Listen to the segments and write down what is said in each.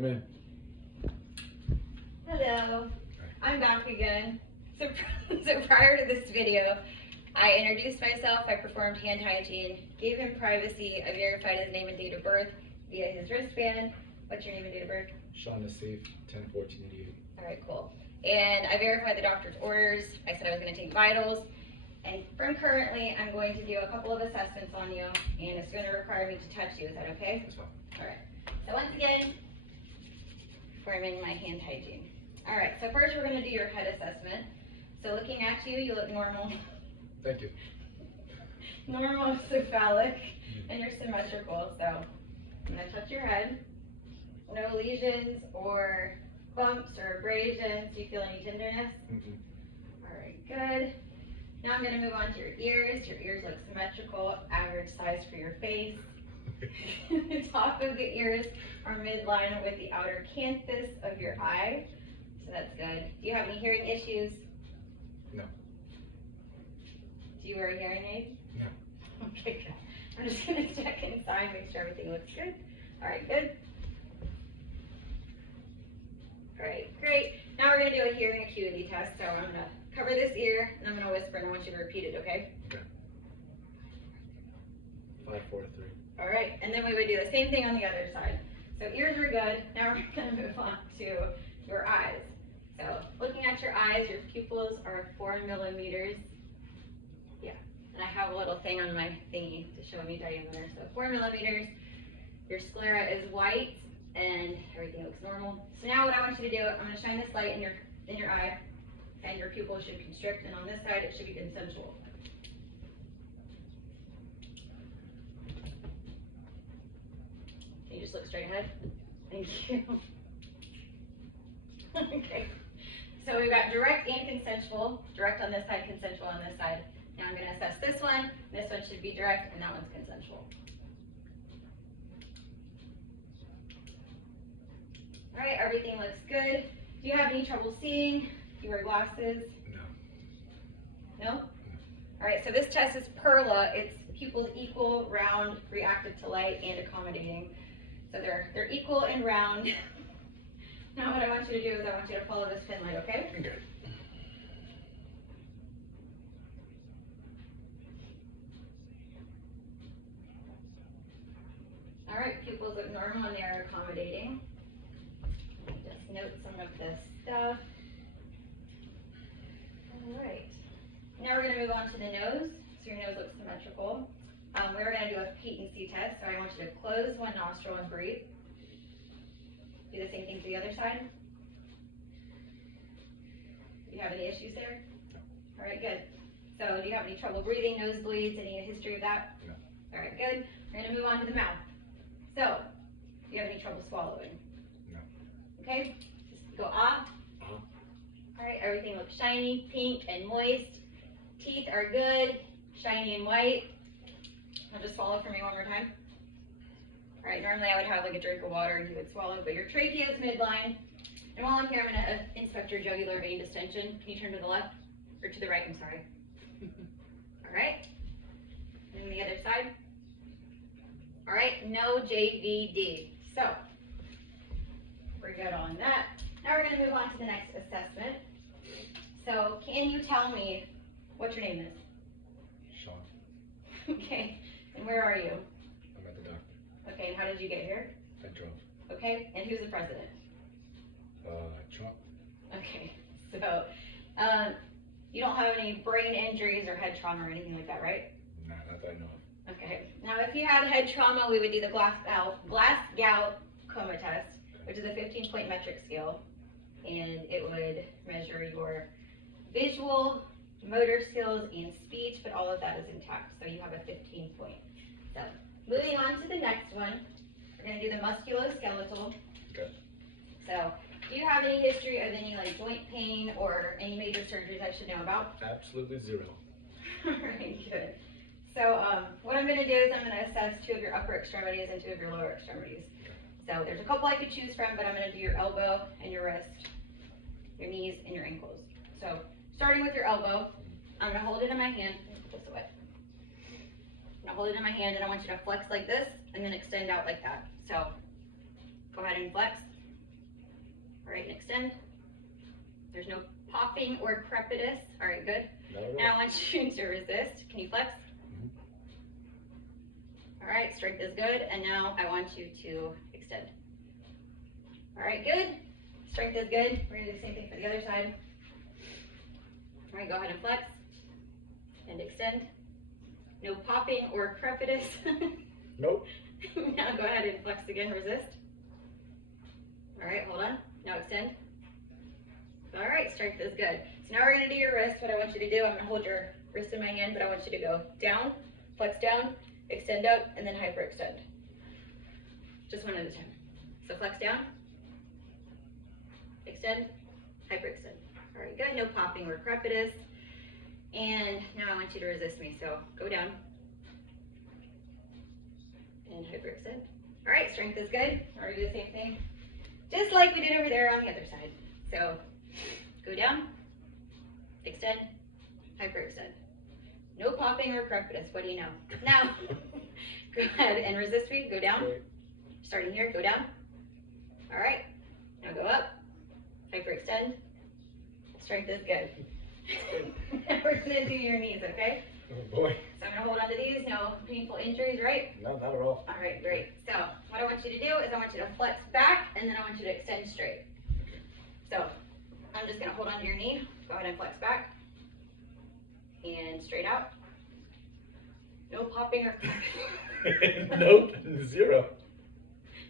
Come in. Hello, I'm back again. So prior to this video, I introduced myself, I performed hand hygiene, gave him privacy, I verified his name and date of birth via his wristband. What's your name and date of birth? Sean Nassif, 10/14/88. All right, cool. And I verified the doctor's orders. I said I was going to take vitals. And from currently, I'm going to do a couple of assessments on you, and it's going to require me to touch you. Is that okay? That's fine. All right. So once again, performing my hand hygiene. All right, so first we're going to do your head assessment. So looking at you, you look normal. Thank you. Normal, cephalic, and you're symmetrical. So I'm going to touch your head. No lesions or bumps or abrasions. Do you feel any tenderness? All right, good. Now I'm going to move on to your ears. Your ears look symmetrical, average size for your face. The top of the ears are midline with the outer canthus of your eye. So that's good. Do you have any hearing issues? No. Do you wear a hearing aid? No. Okay, good. I'm just going to check inside, make sure everything looks good. All right, good. All right, great. Now we're going to do a hearing acuity test. So I'm going to cover this ear, and I'm going to whisper, and I want you to repeat it, okay? Okay. 5, 4, 3. All right, and then we would do the same thing on the other side. So ears are good. Now we're going to move on to your eyes. So looking at your eyes, your pupils are 4 millimeters. Yeah, and I have a little thing on my thingy to show me diameter. So 4 millimeters. Your sclera is white, and everything looks normal. So now what I want you to do, I'm going to shine this light in your eye, and your pupil should constrict, and on this side it should be consensual. Can you just look straight ahead? Thank you. Okay. So we've got direct and consensual. Direct on this side, consensual on this side. Now I'm going to assess this one. This one should be direct, and that one's consensual. All right, everything looks good. Do you have any trouble seeing? Do you wear glasses? No. No? All right, so this test is PERLA. It's pupils equal, round, reactive to light, and accommodating. So they're equal and round. Now what I want you to do is I want you to follow this pin light, okay? Okay. All right, pupils look normal and they're accommodating. Just note some of this stuff. All right. Now we're going to move on to the nose. So your nose looks symmetrical. We're going to do a patency test. So I want you to close one nostril and breathe. Do the same thing to the other side. Do you have any issues there? No. All right, good. So do you have any trouble breathing, nosebleeds, any history of that? No. All right, good. We're going to move on to the mouth. So, do you have any trouble swallowing? No. Okay, just go ah. Uh-huh. All right, everything looks shiny, pink, and moist. Teeth are good, shiny and white. I'll just swallow for me one more time. All right, normally I would have like a drink of water and you would swallow, but your trachea is midline. And while I'm here, I'm going to inspect your jugular vein distension. Can you turn to the left? Or to the right, I'm sorry. All right. And the other side. All right, no JVD. So, we're good on that. Now we're going to move on to the next assessment. So, can you tell me what your name is? Sean. Okay, and where are you? I'm at the doctor. Okay, and how did you get here? I drove. Okay, and who's the president? Trump. Okay, so you don't have any brain injuries or head trauma or anything like that, right? Nah, not that I know of. Okay, now if you had head trauma, we would do the Glasgow coma test, which is a 15-point metric scale, and it would measure your visual, motor skills, and speech, but all of that is intact, so you have a 15-point. So, moving on to the next one, we're going to do the musculoskeletal. Okay. So, do you have any history of any like joint pain or any major surgeries I should know about? Absolutely zero. Alright, good. So what I'm going to do is I'm going to assess 2 of your upper extremities and 2 of your lower extremities. So there's a couple I could choose from, but I'm going to do your elbow and your wrist, your knees, and your ankles. So starting with your elbow, I'm going to hold it in my hand. Put this away. I'm going to hold it in my hand, and I want you to flex like this and then extend out like that. So go ahead and flex. All right, and extend. There's no popping or crepitus. All right, good. Not at And I all. want you to resist. Can you flex? Mhm. All right, strength is good. And now I want you to extend. All right, good. Strength is good. We're gonna do the same thing for the other side. All right, go ahead and flex and extend. No popping or crepitus. Nope. Now go ahead and flex again, resist. All right, hold on. Now extend. All right, strength is good. So now we're gonna do your wrist. What I want you to do, I'm gonna hold your wrist in my hand, but I want you to go down, flex down, extend up, and then hyperextend. Just one at a time. So flex down, extend, hyperextend. All right, good. No popping or crepitus. And now I want you to resist me. So go down and hyperextend. All right, strength is good. We're gonna do the same thing, just like we did over there on the other side. So go down, extend, hyperextend. No popping or crepitus. What do you know? Now, go ahead and resist me. Go down. Starting here, go down. All right. Now go up, hyperextend. Strength is good. We're gonna do your knees, okay? Oh boy. So I'm gonna hold on to these. No painful injuries, right? No, not at all. All right, great. So what I want you to do is I want you to flex back, and then I want you to extend straight. So I'm just gonna hold on to your knee. Go ahead and flex back and straight out. No popping or Nope. Zero.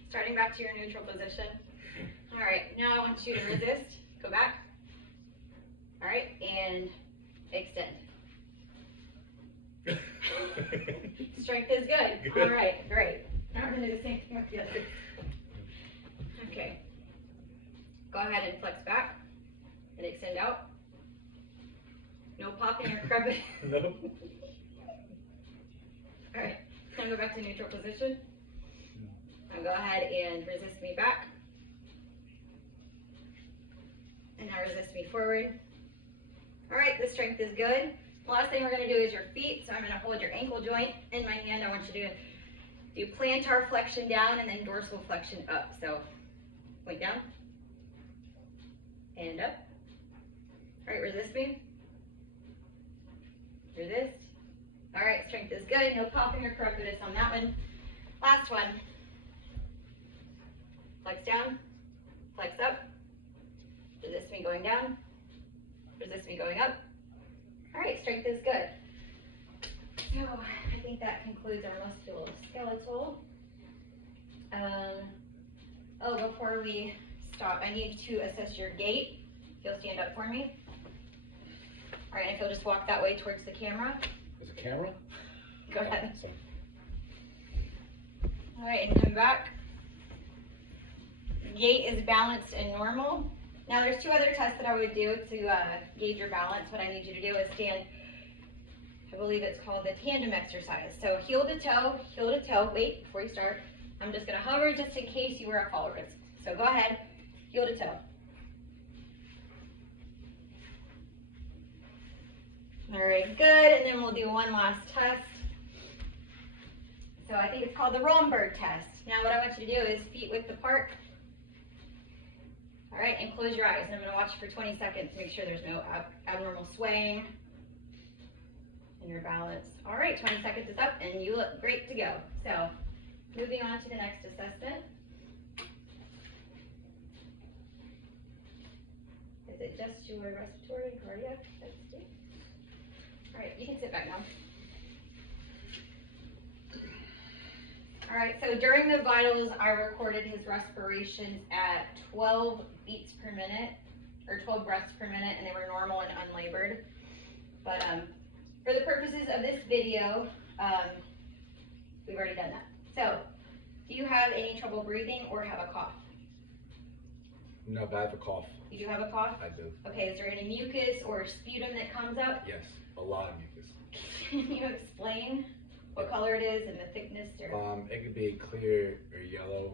starting back to your neutral position. All right, now I want you to resist. Go back. All right, and extend. Strength is good. Good. All right, great. Now we're gonna do the same thing with the other. Okay. Go ahead and flex back and extend out. No popping or crepitus. Nope. All right, now go back to neutral position. Now go ahead and resist me back. And now resist me forward. All right, the strength is good. The last thing we're gonna do is your feet. So I'm gonna hold your ankle joint in my hand. I want you to do plantar flexion down and then dorsal flexion up. So point down and up. All right, resist me. Resist. All right, strength is good. No popping or crepitus on that one. Last one. Flex down, flex up. Resist me going down. Resist me going up. All right, strength is good. So I think that concludes our musculoskeletal. Before we stop, I need to assess your gait. If you'll stand up for me. All right, and if you'll just walk that way towards the camera. There's a camera? Go ahead. Sorry. All right, and come back. Gait is balanced and normal. Now there's two other tests that I would do to gauge your balance. What I need you to do is stand, I believe it's called the tandem exercise. So heel to toe, wait before you start. I'm just gonna hover just in case you were at fall risk. So go ahead, heel to toe. All right, good, and then we'll do one last test. So I think it's called the Romberg test. Now what I want you to do is feet width apart. All right, and close your eyes. And I'm gonna watch you for 20 seconds to make sure there's no abnormal swaying in your balance. All right, 20 seconds is up and you look great to go. So moving on to the next assessment. Is it just your respiratory and cardiac? All right, you can sit back now. All right, so during the vitals, I recorded his respirations at 12 beats per minute, or 12 breaths per minute, and they were normal and unlabored. But for the purposes of this video, we've already done that. So, do you have any trouble breathing or have a cough? No, but I have a cough. You do have a cough? I do. Okay, is there any mucus or sputum that comes up? Yes, a lot of mucus. Can you explain what color it is and the thickness? Or It could be clear or yellow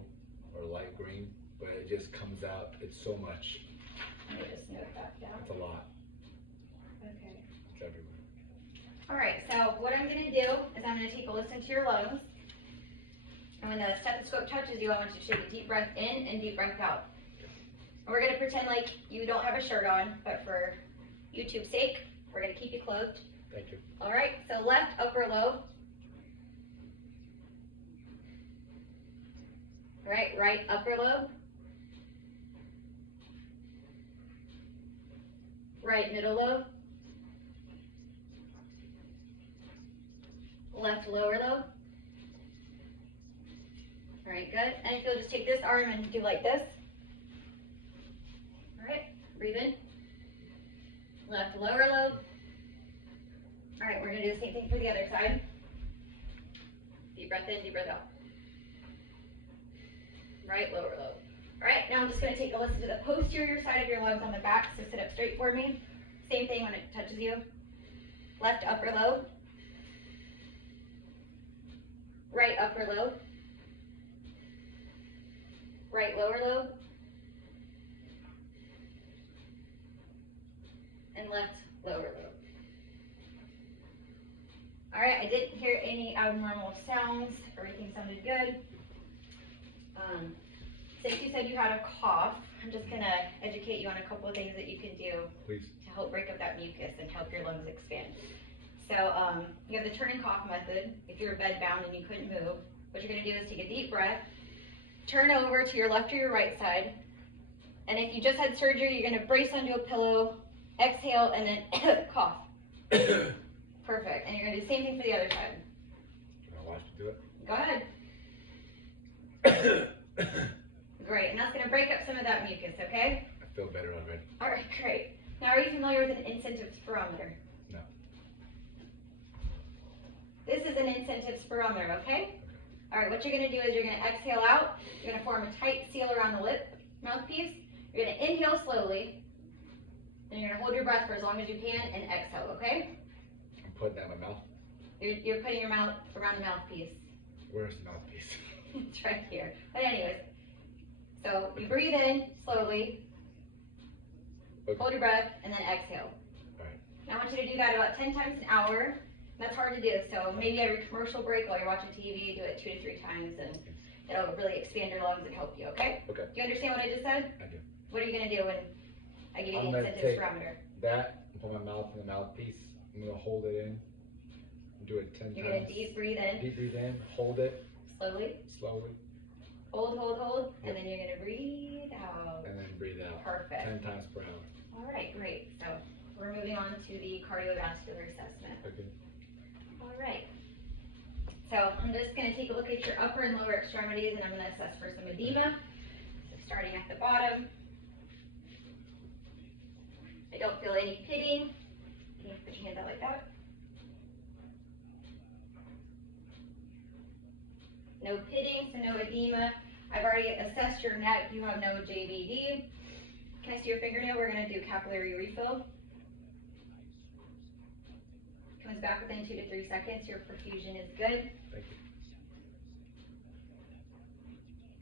or light green, but it just comes out. It's so much. let me just note that down. It's a lot. Okay. It's everywhere. All right, so what I'm gonna do is I'm gonna take a listen to your lungs. And when the stethoscope touches you, I want you to take a deep breath in and deep breath out. And we're gonna pretend like you don't have a shirt on, but for YouTube's sake, we're gonna keep you clothed. Thank you. All right, so left upper lobe. Right upper lobe. Right middle lobe. Left lower lobe. All right, good. And if you'll just take this arm and do like this. All right, breathe in. Left lower lobe. All right, we're gonna do the same thing for the other side. Deep breath in, deep breath out. Right lower lobe. All right, now I'm just gonna take a listen to the posterior side of your lungs on the back, so sit up straight for me. Same thing when it touches you. Left upper lobe. Right upper lobe. Right lower lobe. And left lower lobe. All right, I didn't hear any abnormal sounds. Everything sounded good. Since you said you had a cough, I'm just gonna educate you on a couple of things that you can do Please. to help break up that mucus and help your lungs expand. So you have the turn and cough method. If you're bed bound and you couldn't move, what you're gonna do is take a deep breath, turn over to your left or your right side, and if you just had surgery, you're gonna brace onto a pillow, exhale, and then cough. Perfect. And you're gonna do the same thing for the other side. Can I watch you do it? Go ahead. Great, and that's gonna break up some of that mucus, okay? I feel better already. All right, great. Now, are you familiar with an incentive spirometer? No. This is an incentive spirometer, okay? All right, what you're gonna do is you're gonna exhale out. You're gonna form a tight seal around the lip, mouthpiece. You're gonna inhale slowly. Then you're gonna hold your breath for as long as you can and exhale, okay? I'm putting that in my mouth. You're putting your mouth around the mouthpiece. Where's the mouthpiece? It's right here. But anyways, so you breathe in slowly, Okay. hold your breath, and then exhale. Alright. Now I want you to do that about 10 times an hour. That's hard to do, so maybe every commercial break while you're watching TV, do it 2 to 3 times, and it'll really expand your lungs and help you, okay? Okay. Do you understand what I just said? I do. What are you going to do when I give you I'm the gonna incentive take spirometer? that and put my mouth in the mouthpiece. I'm gonna hold it in. Do it 10 You're times. going to deep breathe in, Deep breathe in. Hold it slowly, slowly, hold, and Yep. then you're going to breathe out. and then breathe out. Perfect. 10 times per hour. All right, great. So we're moving on to the cardiovascular assessment. Okay. All right. So I'm just going to take a look at your upper and lower extremities, and I'm going to assess for some edema. So starting at the bottom. I don't feel any pitting. Can you put your hands out like that? No pitting, so no edema. I've already assessed your neck. You have no JVD. Can I see your fingernail? We're going to do capillary refill. Comes back within 2 to 3 seconds. Your perfusion is good. Thank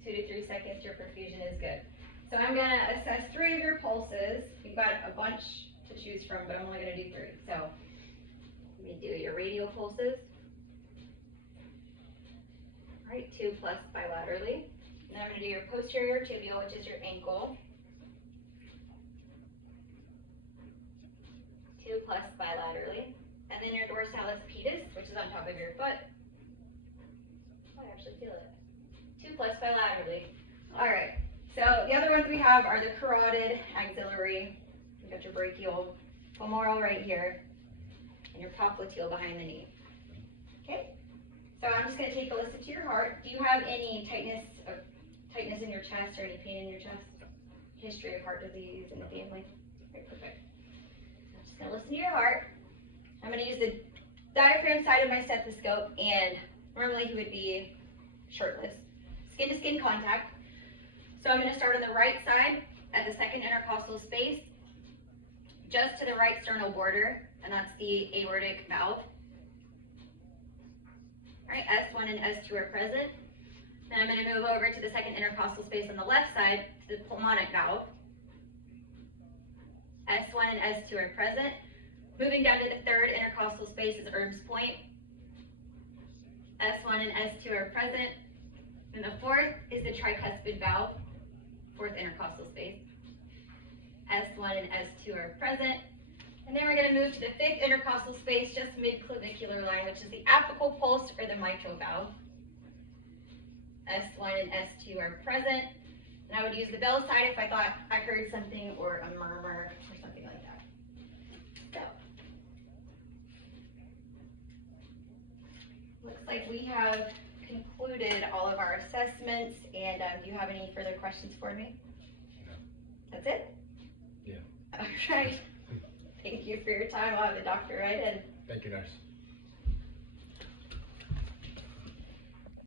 you. 2 to 3 seconds, your perfusion is good. So I'm going to assess 3 of your pulses. You've got a bunch to choose from, but I'm only going to do 3. So let me do your radial pulses. All right, 2 plus bilaterally. And I'm going to do your posterior tibial, which is your ankle. 2 plus bilaterally. And then your dorsalis pedis, which is on top of your foot. Oh, I actually feel it. 2 plus bilaterally. All right. So the other ones we have are the carotid, axillary. You got your brachial, femoral right here, and your popliteal behind the knee. Okay. So I'm just going to take a listen to your heart. Do you have any tightness in your chest or any pain in your chest? History of heart disease in the family? Okay, perfect. I'm just going to listen to your heart. I'm going to use the diaphragm side of my stethoscope, and normally he would be shirtless. Skin to skin contact. So I'm going to start on the right side at the second intercostal space, just to the right sternal border, and that's the aortic valve. All right, S1 and S2 are present. Then I'm going to move over to the second intercostal space on the left side to the pulmonic valve. S1 and S2 are present. Moving down to the third intercostal space is Erb's point. S1 and S2 are present. And the fourth is the tricuspid valve, fourth intercostal space. S1 and S2 are present. And then we're going to move to the fifth intercostal space, just mid-clavicular line, which is the apical pulse or the mitral valve. S1 and S2 are present. And I would use the bell side if I thought I heard something or a murmur or something like that. So, looks like we have concluded all of our assessments. And do you have any further questions for me? No. That's it? Yeah. All right. Thank you for your time. I'll have the doctor right in. Thank you, nurse.